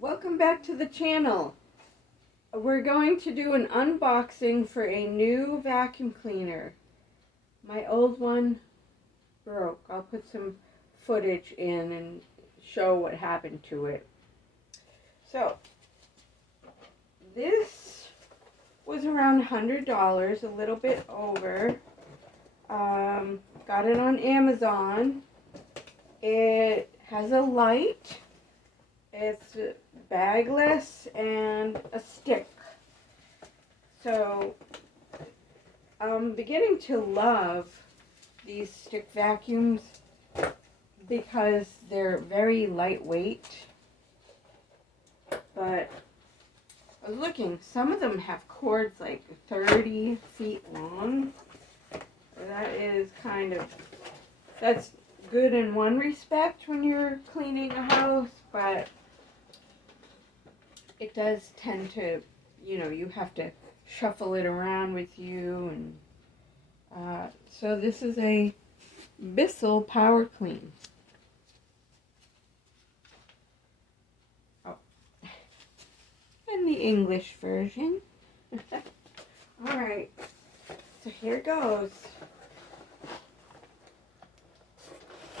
Welcome back to the channel. We're going to do an unboxing for a new vacuum cleaner. My old one broke. I'll put some footage in and show what happened to it. So, this was around $100, a little bit over. Got it on Amazon. It has a light. It's bagless and a stick. So I'm beginning to love these stick vacuums because they're very lightweight. But I was looking, some of them have cords like 30 feet long. That is that's good in one respect when you're cleaning a house, but it does tend to, you have to shuffle it around with you. And so this is a Bissell PowerClean. Oh, and the English version. All right, so here goes.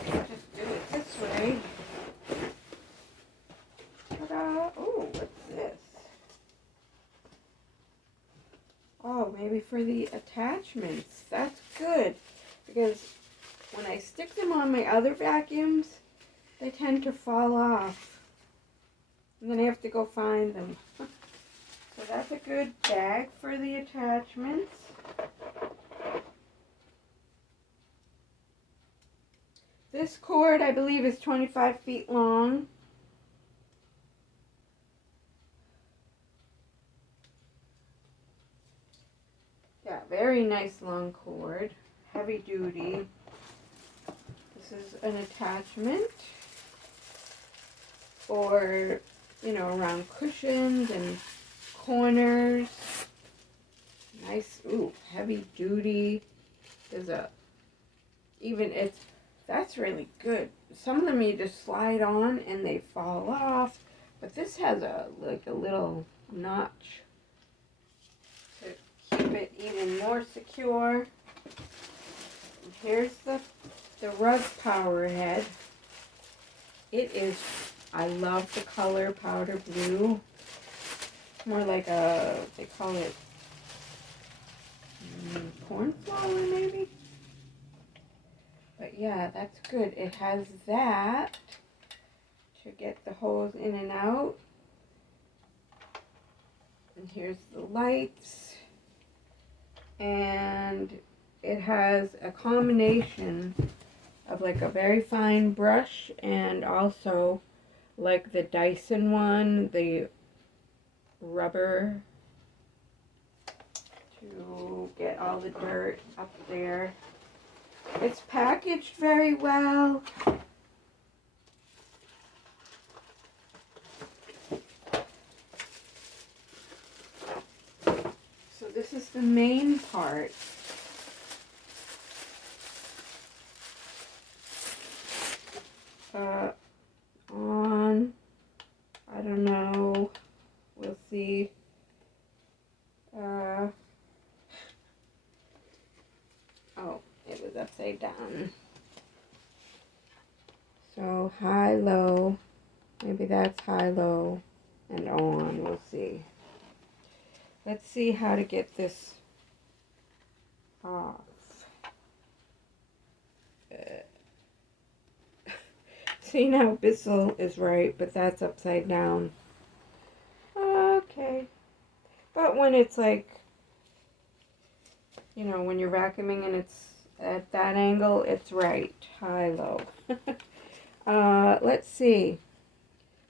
Just do it this way. Ta-da! Oh, what's this? Oh, maybe for the attachments. That's good, because when I stick them on my other vacuums, they tend to fall off. And then I have to go find them. So that's a good bag for the attachments. This cord, I believe, is 25 feet long. Yeah, very nice long cord, heavy duty. This is an attachment for, around cushions and corners. Nice, heavy duty. That's really good. Some of them you just slide on and they fall off, but this has a little notch to keep it even more secure. And here's the rug power head. I love the color powder blue. It's more like they call it cornflower maybe? But yeah, that's good. It has that to get the hose in and out. And here's the lights. And it has a combination of like a very fine brush and also like the Dyson one, the rubber to get all the dirt up there. It's packaged very well. So this is the main part. I don't know, we'll see. Oh, it was upside down. So high, low, maybe that's high, low, and on, we'll see. Let's see how to get this off. See, now Bissell is right, but that's upside down. Okay. But when it's like, when you're vacuuming and it's at that angle, it's right. High, low. Let's see.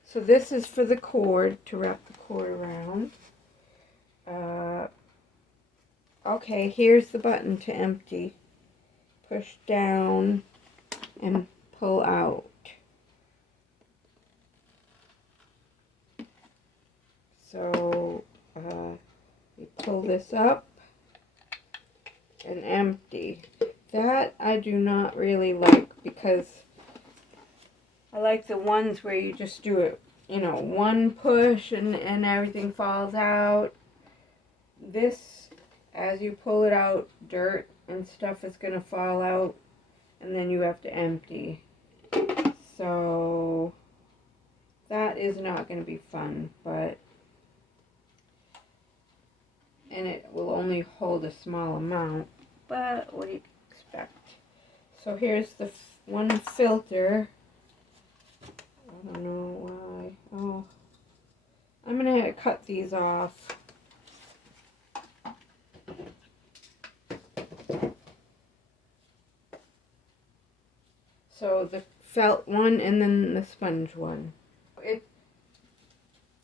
So this is for the cord, to wrap the cord around. Okay, here's the button to empty. Push down and pull out. So you pull this up and empty. That I do not really like because I like the ones where you just do it you know, one push and everything falls out. This, as you pull it out, dirt and stuff is going to fall out, and then you have to empty. So that is not going to be fun, but, and it will only hold a small amount, but what do you expect? So here's the one filter. I don't know why. Oh, I'm going to cut these off. So the felt one and then the sponge one.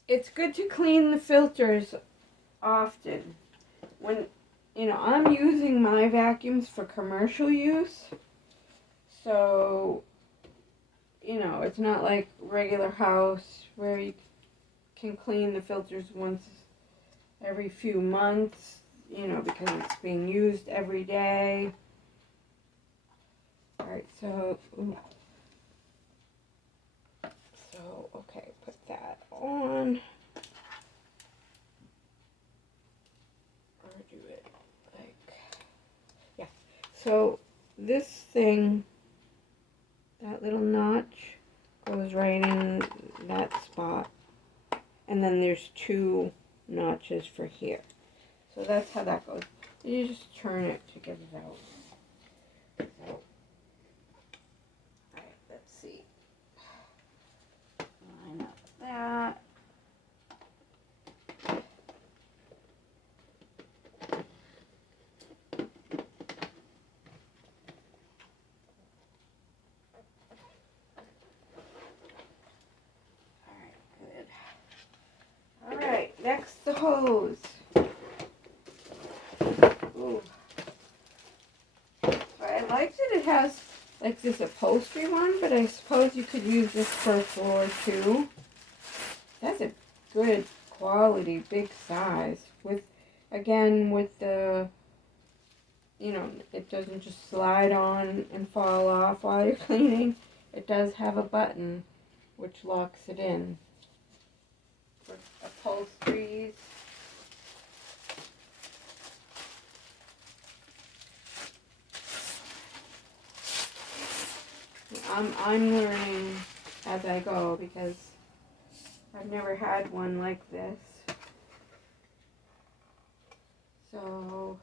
It's good to clean the filters often. When, you know, I'm using my vacuums for commercial use. So, you know, it's not like regular house where you can clean the filters once every few months, you know, because it's being used every day. Alright, so, okay, put that on. Or do it like, yeah. So, this thing, that little notch goes right in that spot. And then there's two notches for here. So that's how that goes. You just turn it to get it out. So, alright, let's see. Line up that. Alright, next the hose. Ooh. I like that it has like this upholstery one, but I suppose you could use this for a floor too. That's a good quality, big size. With, again, with the, you know, it doesn't just slide on and fall off while you're cleaning. It does have a button which locks it in. For upholsteries. I'm learning as I go because I've never had one like this. So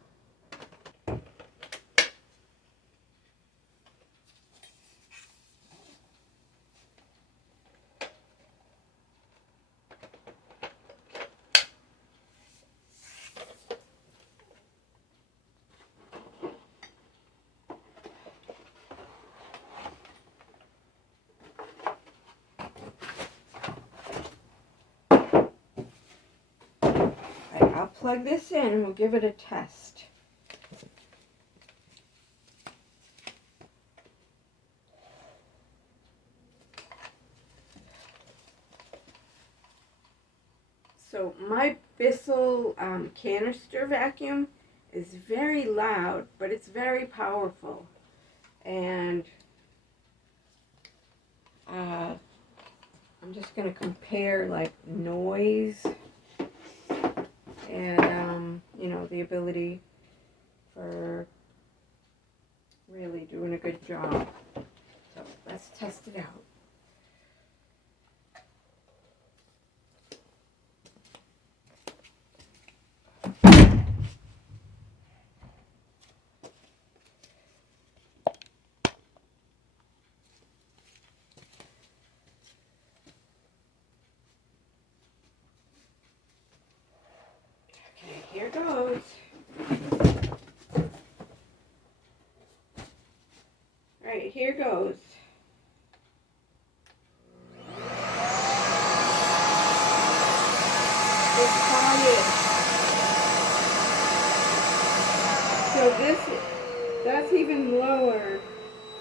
I'll plug this in and we'll give it a test. So my Bissell canister vacuum is very loud, but it's very powerful. And I'm just going to compare like noise and you know, the ability for really doing a good job. So let's test it out. Here goes. Alright, here goes. It's quiet. So that's even lower.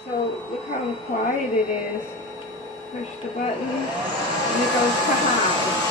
So look how quiet it is. Push the button and it goes to high.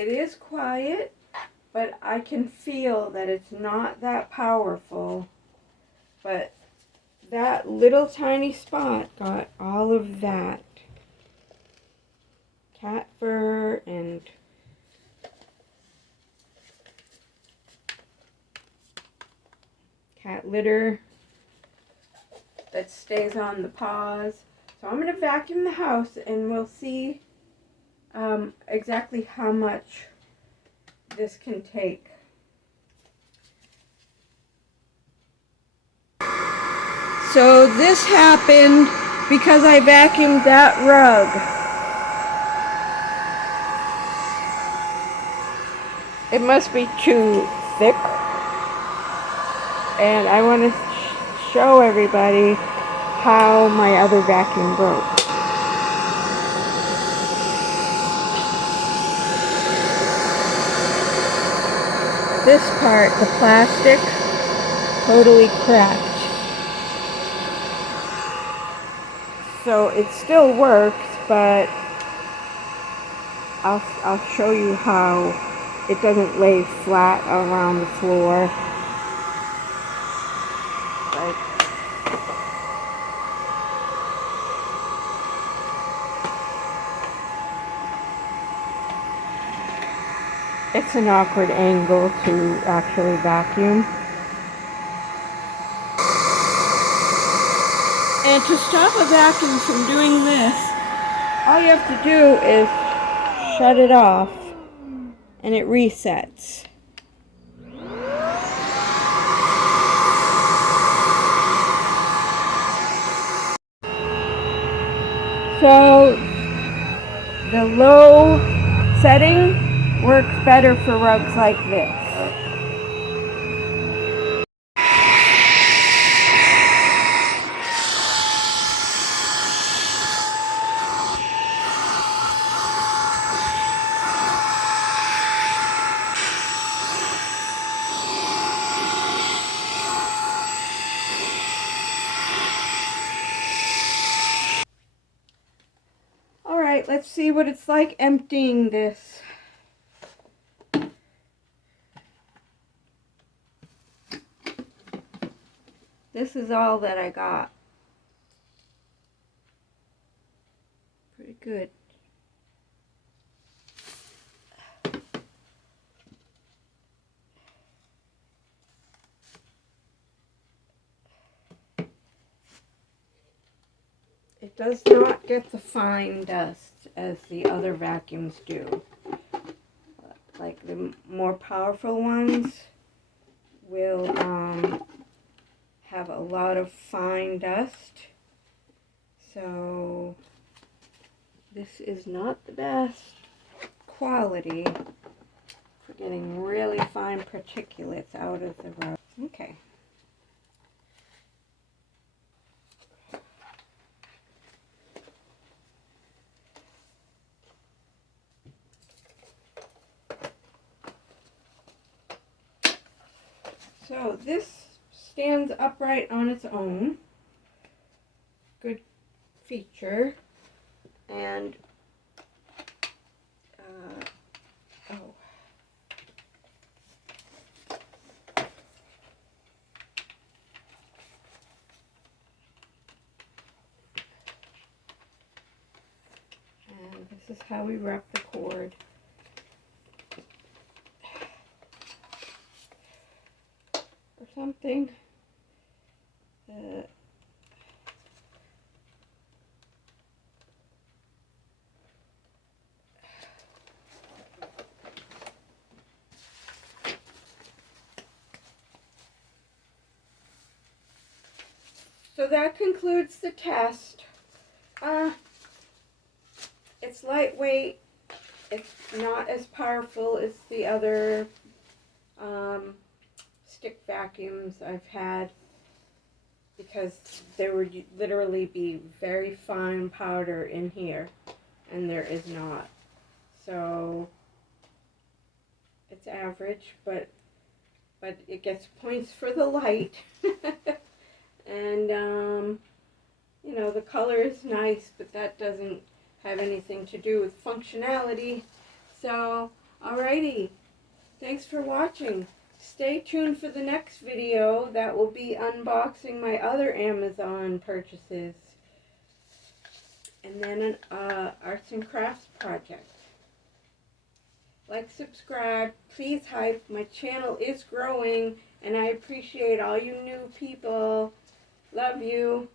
it is quiet, but I can feel that it's not that powerful. But that little tiny spot got all of that cat fur and cat litter that stays on the paws. So I'm going to vacuum the house and we'll see exactly how much this can take. So this happened because I vacuumed that rug. It must be too thick. And I want to show everybody how my other vacuum broke. This part, the plastic, totally cracked. So it still works, but I'll show you how it doesn't lay flat around the floor. Like, it's an awkward angle to actually vacuum. And to stop a vacuum from doing this, all you have to do is shut it off and it resets. So the low setting works better for rugs like this. Alright, let's see what it's like emptying this. This is all that I got. Pretty good. It does not get the fine dust as the other vacuums do. Like the more powerful ones will have a lot of fine dust. So this is not the best quality for getting really fine particulates out of the rug. Okay. So this stands upright on its own. Good feature. And and this is how we wrap the cord. Or something. So that concludes the test. It's lightweight. It's not as powerful as the other stick vacuums I've had, because there would literally be very fine powder in here, and there is not. So it's average, but it gets points for the light. And you know, the color is nice, but that doesn't have anything to do with functionality. So Alrighty. Thanks for watching. Stay tuned for the next video that will be unboxing my other Amazon purchases. And then an arts and crafts project. Like, subscribe, please hype. My channel is growing and I appreciate all you new people. Love you.